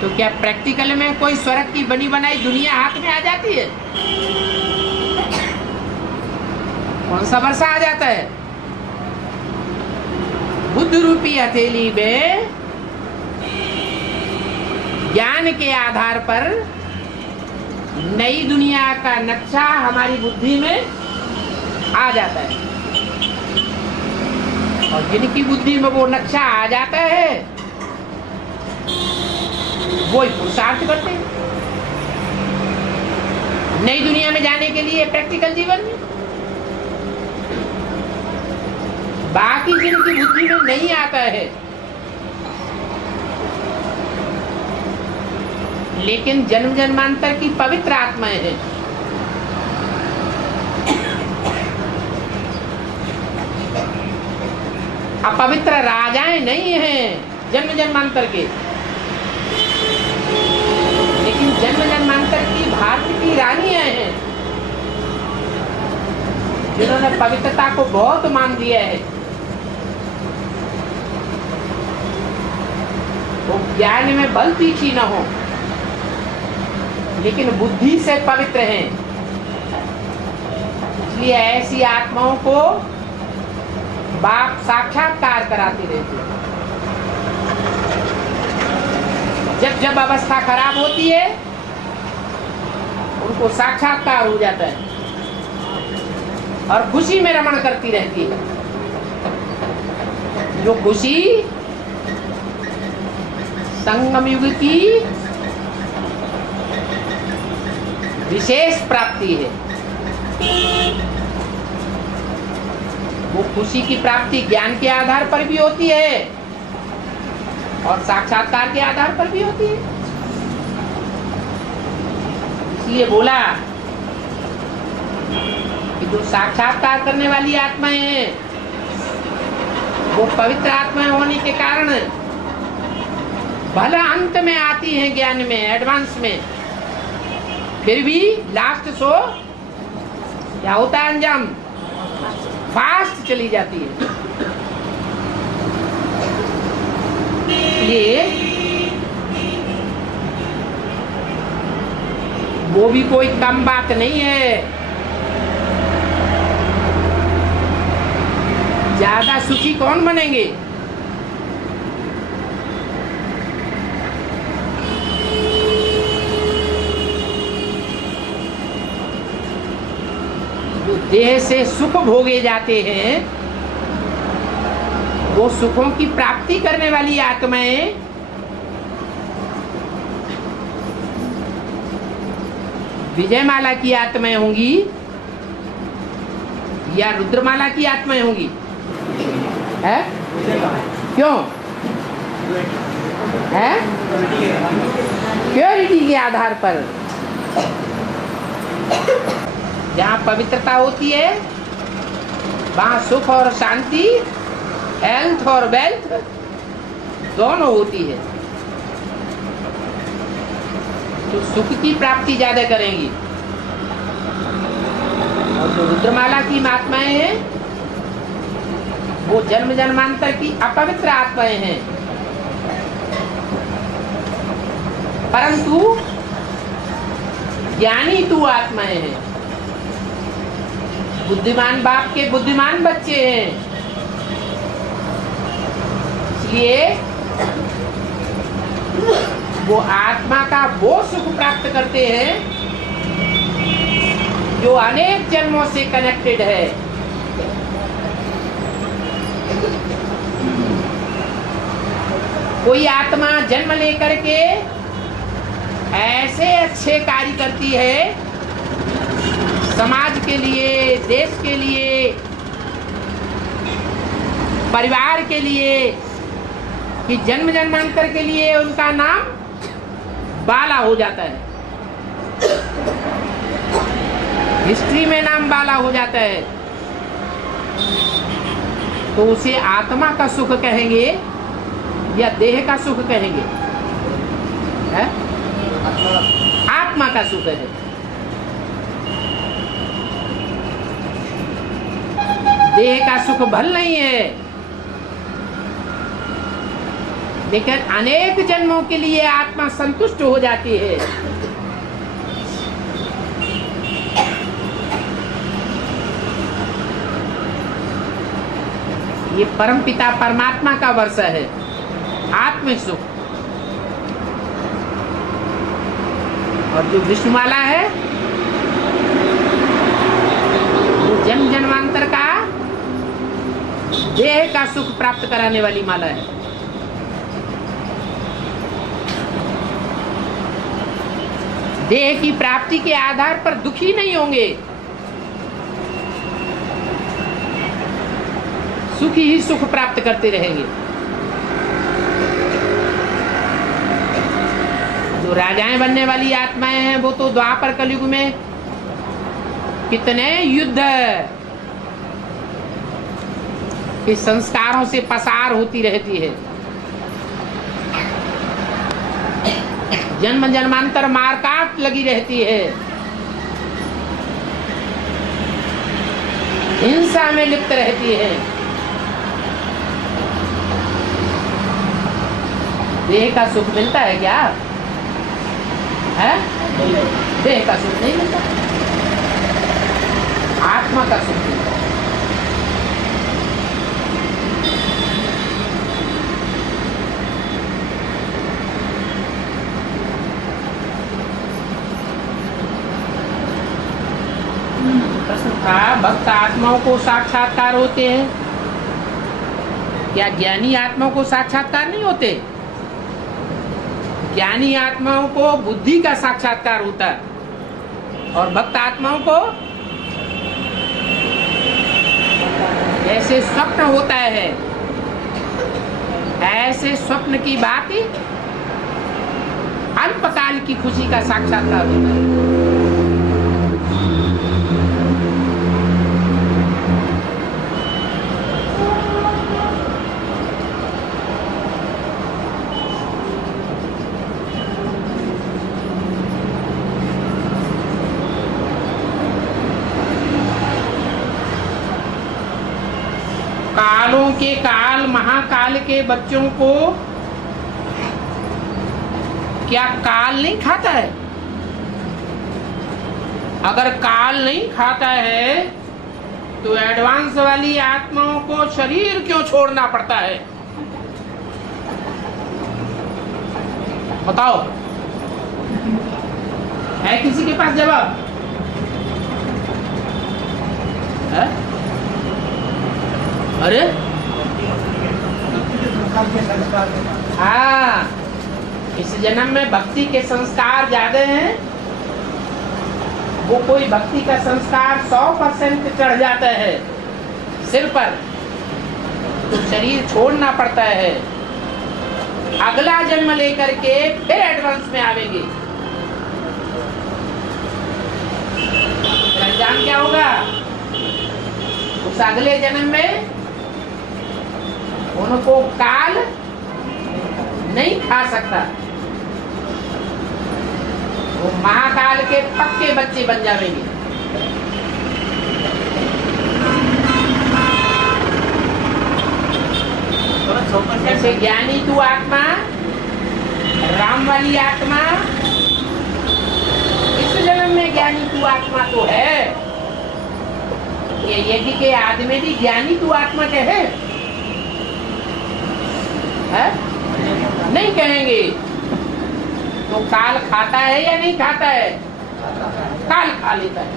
तो क्या प्रैक्टिकल में कोई स्वर्ग की बनी बनाई दुनिया हाथ में आ जाती है? कौन सा वर्षा आ जाता है? बुद्ध रूपी हथेली में ज्ञान के आधार पर नई दुनिया का नक्शा हमारी बुद्धि में आ जाता है। और जिनकी बुद्धि में वो नक्शा आ जाता है वो ही पुरुषार्थ करते हैं नई दुनिया में जाने के लिए प्रैक्टिकल जीवन में। बाकी जिनकी बुद्धि में नहीं आता है लेकिन जन्म जन्मांतर की पवित्र आत्माएं हैं, अपवित्र राजाएं नहीं हैं जन्म जन्मांतर के, लेकिन जन्म जन्मांतर की भारत की रानियां हैं जिन्होंने पवित्रता को बहुत मान दिया है। वो ज्ञान में बल तीखी न हो लेकिन बुद्धि से पवित्र हैं। इसलिए ऐसी आत्माओं को बाप साक्षात्कार कराते रहते हैं। जब जब अवस्था खराब होती है उनको साक्षात्कार हो जाता है और खुशी में रमण करती रहती है। जो खुशी संगम युग की विशेष प्राप्ति है, वो खुशी की प्राप्ति ज्ञान के आधार पर भी होती है और साक्षात्कार के आधार पर भी होती है। इसलिए बोला कि जो साक्षात्कार करने वाली आत्माएं हैं वो पवित्र आत्माएं होने के कारण भला अंत में आती हैं ज्ञान में, एडवांस में, फिर भी लास्ट सो क्या होता है अंजाम, फास्ट चली जाती है। ये वो भी कोई कम बात नहीं है। ज्यादा सुखी कौन बनेंगे? जो देह से सुख भोगे जाते हैं वो सुखों की प्राप्ति करने वाली आत्माएं विजयमाला की आत्माएं होंगी या रुद्रमाला की आत्माएं होंगी? है क्यों है? प्योरिटी के आधार पर। जहाँ पवित्रता होती है वहाँ सुख और शांति, हेल्थ और वेल्थ दोनों होती है। तो सुख की प्राप्ति ज्यादा करेंगी और जो रुद्रमाला की महात्माएं हैं वो जन्म जन्मांतर की अपवित्र आत्माएं हैं, परंतु ज्ञानी तू आत्माएं हैं, बुद्धिमान बाप के बुद्धिमान बच्चे हैं। इसलिए वो आत्मा का वो सुख प्राप्त करते हैं जो अनेक जन्मों से कनेक्टेड है। कोई आत्मा जन्म लेकर के ऐसे अच्छे कार्य करती है समाज के लिए, देश के लिए, परिवार के लिए, कि जन्म जन्मांतर के लिए उनका नाम बाला हो जाता है, हिस्ट्री में नाम बाला हो जाता है। तो उसे आत्मा का सुख कहेंगे या देह का सुख कहेंगे? है? आत्मा का सुख है। देह का सुख भल नहीं है, लेकिन अनेक जन्मों के लिए आत्मा संतुष्ट हो जाती है। ये परमपिता परमात्मा का वर्ष है, आत्म सुख। और जो विष्णुमाला है वो जन्म जन्मांतर का देह का सुख प्राप्त कराने वाली माला है। देह की प्राप्ति के आधार पर दुखी नहीं होंगे, सुखी ही सुख प्राप्त करते रहेंगे। जो राजाएं बनने वाली आत्माएं हैं वो तो द्वापर कलयुग में कितने युद्ध के संस्कारों से पसार होती रहती है। जन्म जन्मांतर मारकाट लगी रहती है, हिंसा में लिप्त रहती है। देह का सुख मिलता है क्या? है? देह का सुख नहीं मिलता, आत्मा का सुख मिलता है। प्रश्न था, भक्त आत्माओं को साक्षात्कार होते हैं क्या ज्ञानी आत्माओं को साक्षात्कार नहीं होते? ज्ञानी आत्माओं को बुद्धि का साक्षात्कार होता है और भक्त आत्माओं को ऐसे स्वप्न होता है। ऐसे स्वप्न की बात अल्पकाल की खुशी का साक्षात्कार होता है। कालों के काल महाकाल के बच्चों को क्या काल नहीं खाता है? अगर काल नहीं खाता है तो एडवांस वाली आत्माओं को शरीर क्यों छोड़ना पड़ता है? बताओ, है किसी के पास जवाब? है? अरे हाँ, इस जन्म में भक्ति के संस्कार ज्यादा हैं। वो कोई भक्ति का संस्कार 100% चढ़ जाता है सिर पर तो शरीर छोड़ना पड़ता है। अगला जन्म लेकर के फिर एडवांस में आवेंगे। अंजाम क्या होगा? उस अगले जन्म में उनको काल नहीं खा सकता। वो महाकाल के पक्के बच्चे बन जाएंगे। जैसे ज्ञानी तू आत्मा, राम वाली आत्मा, इस जन्म में ज्ञानी तू आत्मा तो है। ये यज्ञ के आदमी भी ज्ञानी तू आत्मा के है? नहीं कहेंगे। तो काल खाता है या नहीं खाता है? काल खा लेता है।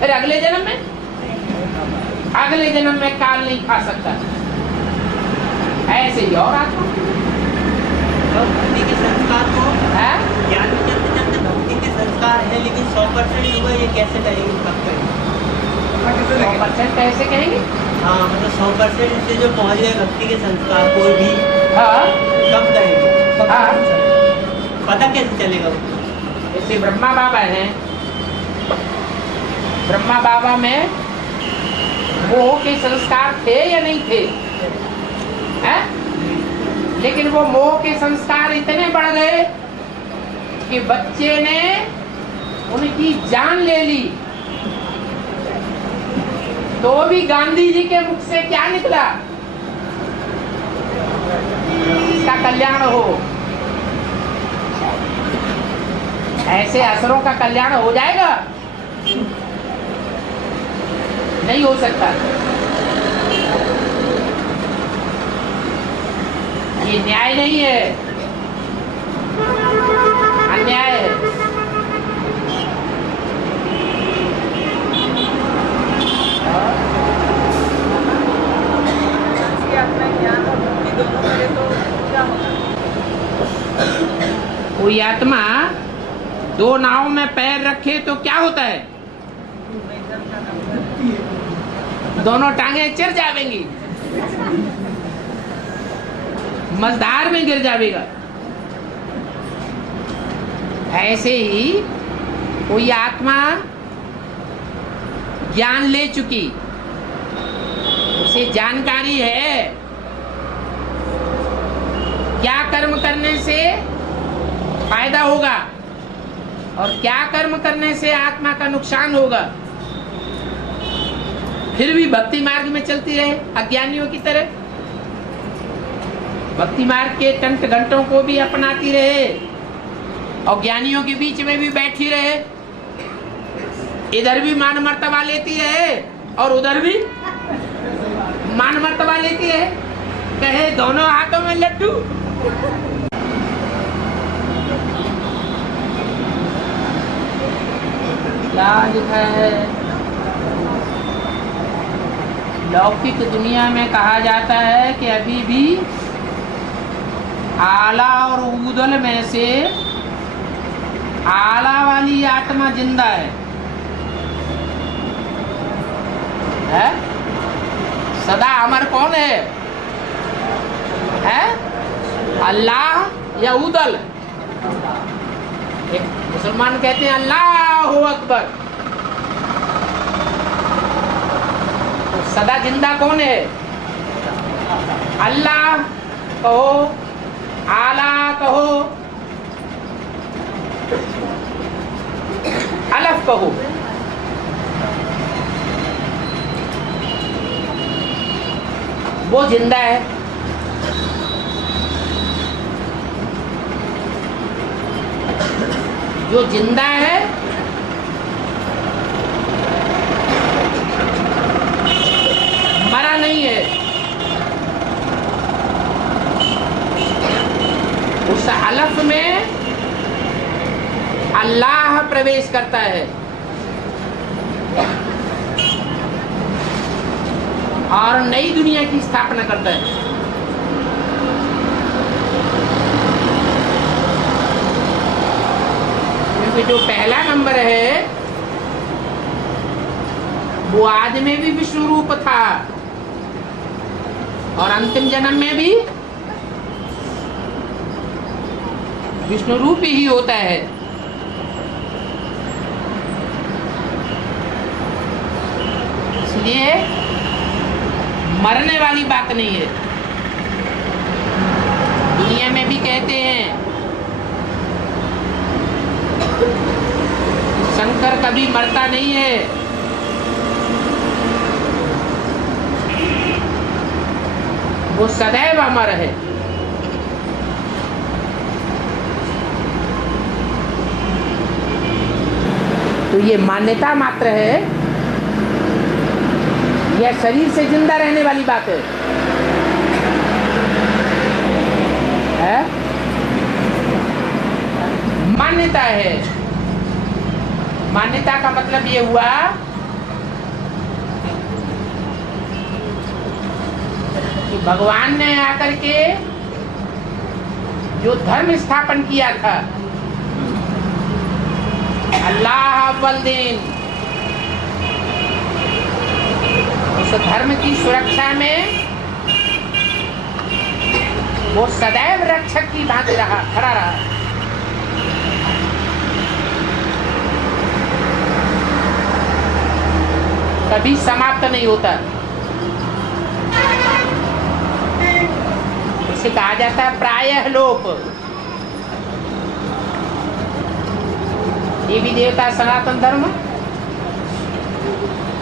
फिर अगले जन्म में काल नहीं खा सकता। ऐसे ही और आत्मा भक्ति के संस्कार को है? ज्ञान में चलते चलते भक्ति के संस्कार है लेकिन 100% हुआ, ये कैसे कहेंगे? कब कहेंगे? 100% कैसे कहेंगे? हाँ, मतलब 100% से जो पहुँच गए भक्ति के संस्कार कोई भी, हाँ, कब कहेंगे? हाँ। पता कैसे चलेगा? जैसे ब्रह्मा बाबा हैं, ब्रह्मा बाबा में मोह के संस्कार थे या नहीं थे? है? लेकिन वो मोह के संस्कार इतने बढ़ गए कि बच्चे ने उनकी जान ले ली। तो भी गांधी जी के मुख से क्या निकला? इसका कल्याण हो। ऐसे असुरों का कल्याण हो जाएगा? नहीं हो सकता। ये न्याय नहीं है, अन्याय है। कोई आत्मा दो नाव में पैर रखे तो क्या होता है? दोनों टांगे चिर जाएंगी, मझधार में गिर जाएगा। ऐसे ही कोई आत्मा ज्ञान ले चुकी, उसे जानकारी है क्या कर्म करने से फायदा होगा और क्या कर्म करने से आत्मा का नुकसान होगा। फिर भी भक्ति मार्ग में चलती रहे अज्ञानियों की तरह। भक्ति मार्ग के टंट घंटों को भी अपनाती रहे और ज्ञानियों के बीच में भी बैठी रहे। इधर भी मान मर्तबा लेती रहे और उधर भी मान मर्तबा लेती रहे। कहे दोनों हाथों में लड्डू। क्या लिखा है? लौकिक दुनिया में कहा जाता है कि अभी भी आला और ऊदल में से आला वाली आत्मा जिंदा है? सदा अमर कौन है? अल्लाह या ऊदल? एक मुसलमान कहते हैं अल्लाहु अकबर। तो सदा जिंदा कौन है? अल्लाह कहो, आला कहो, अलफ कहो। वो जिंदा है। जो जिंदा है मरा नहीं है। उस अलफ में अल्लाह प्रवेश करता है और नई दुनिया की स्थापना करता है। क्योंकि जो पहला नंबर है वो आज में भी विष्णु रूप था और अंतिम जन्म में भी विष्णु रूप ही होता है। इसलिए मरने वाली बात नहीं है। दुनिया में भी कहते हैं शंकर कभी मरता नहीं है। वो सदैव अमर है। तो ये मान्यता मात्र है, यह शरीर से जिंदा रहने वाली बात है? मान्यता है। मान्यता का मतलब ये हुआ कि भगवान ने आकर के जो धर्म स्थापन किया था, अल्लाह अव्वल दिन, उस धर्म की सुरक्षा में वो सदैव रक्षक की भांति रहा, खड़ा रहा। कभी समाप्त नहीं होता। उसे कहा जाता है प्रायः लोप। देवी देवता सनातन धर्म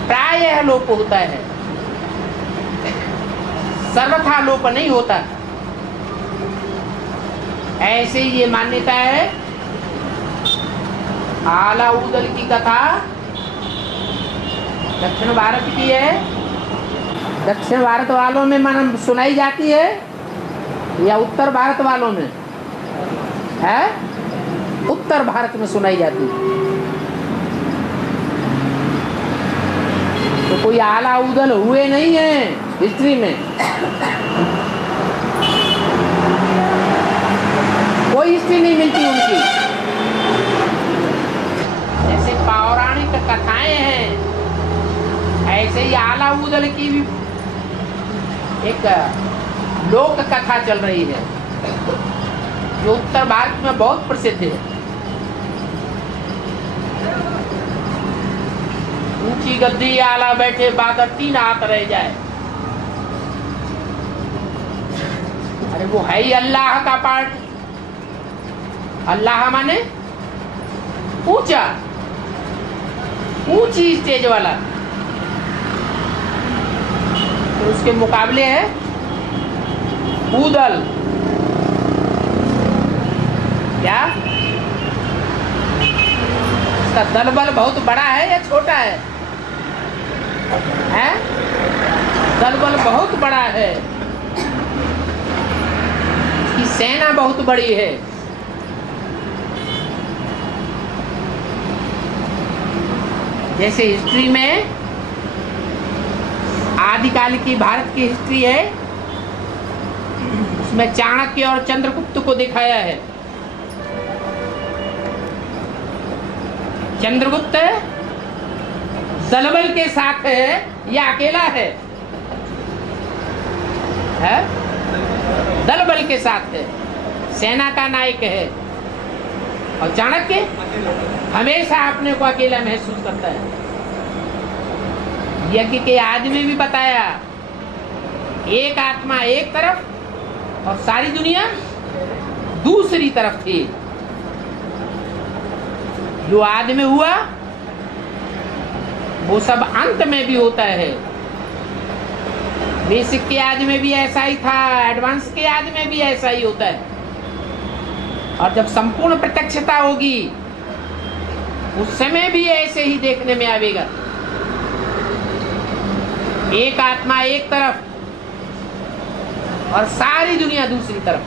प्रायः लोप होता है, सर्वथा लोप नहीं होता। ऐसे ही ये मान्यता है। आला ऊदल की कथा दक्षिण भारत की है। दक्षिण भारत वालों में मन सुनाई जाती है या उत्तर भारत वालों में है? उत्तर भारत में सुनाई जाती है। तो कोई आला उदल हुए नहीं है हिस्ट्री में। कोई हिस्ट्री नहीं मिलती उनकी। जैसे पौराणिक कथाएं हैं, ऐसे ही आला उदल की भी एक लोक कथा चल रही है जो उत्तर भारत में बहुत प्रसिद्ध है। ऊंची गद्दी आला बैठे बादल 3 हाथ रह जाए। अरे वो है ही अल्लाह का पार्ट। अल्लाह माने ऊंचा, ऊंची स्टेज वाला। तो उसके मुकाबले है ऊदल। क्या इसका दल बल बहुत बड़ा है या छोटा है? हैं? दल बल बहुत बड़ा है, इसकी सेना बहुत बड़ी है। जैसे हिस्ट्री में आदिकाल की भारत की हिस्ट्री है, उसमें चाणक्य और चंद्रगुप्त को दिखाया है। चंद्रगुप्त दलबल के साथ है या अकेला है? दलबल के साथ है, सेना का नायक है। और चाणक्य हमेशा अपने को अकेला महसूस करता है। यज्ञ के आदि में भी बताया, एक आत्मा एक तरफ और सारी दुनिया दूसरी तरफ थी। जो आदि में हुआ वो सब अंत में भी होता है। बेसिक के आदि में भी ऐसा ही था, एडवांस के आदि में भी ऐसा ही होता है। और जब संपूर्ण प्रत्यक्षता होगी उस समय भी ऐसे ही देखने में आएगा। एक आत्मा एक तरफ और सारी दुनिया दूसरी तरफ।